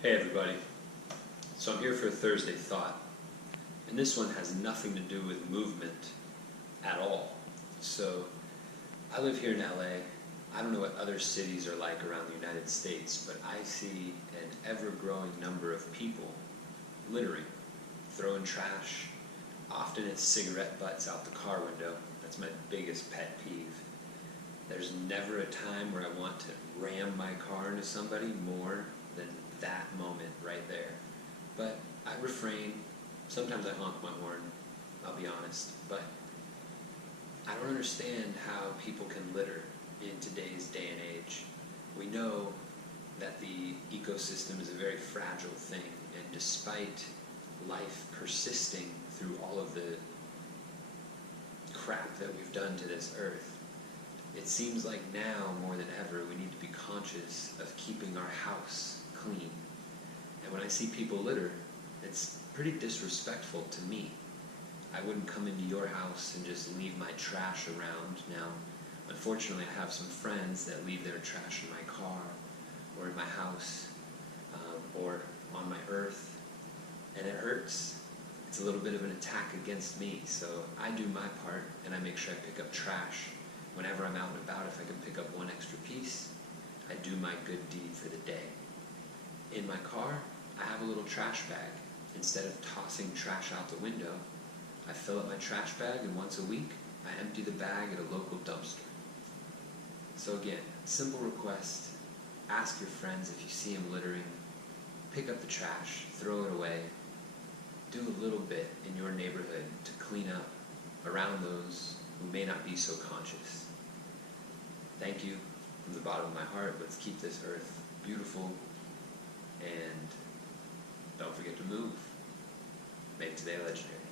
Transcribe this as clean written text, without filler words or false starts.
Hey everybody, so I'm here for a Thursday thought, and this one has nothing to do with movement at all. So I live here in LA. I don't know what other cities are like around the United States, but I see an ever-growing number of people littering, throwing trash. Often it's cigarette butts out the car window. That's my biggest pet peeve. There's never a time where I want to ram my car into somebody more than that moment right there. But I refrain. Sometimes I honk my horn, I'll be honest. But I don't understand how people can litter in today's day and age. We know that the ecosystem is a very fragile thing, and despite life persisting through all of the crap that we've done to this earth, it seems like now more than ever we need to be conscious of keeping our house clean. And when I see people litter, it's pretty disrespectful to me. I wouldn't come into your house and just leave my trash around. Now, unfortunately, I have some friends that leave their trash in my car or in my house or on my earth, and it hurts. It's a little bit of an attack against me, so I do my part and I make sure I pick up trash. Whenever I'm out and about, if I can pick up one extra piece, I do my good deed for the day. In my car, I have a little trash bag. Instead of tossing trash out the window, I fill up my trash bag, and once a week, I empty the bag at a local dumpster. So again, simple request, ask your friends if you see them littering, pick up the trash, throw it away, do a little bit in your neighborhood to clean up around those who may not be so conscious. Thank you from the bottom of my heart. Let's keep this earth beautiful, and don't forget to move. Make today legendary.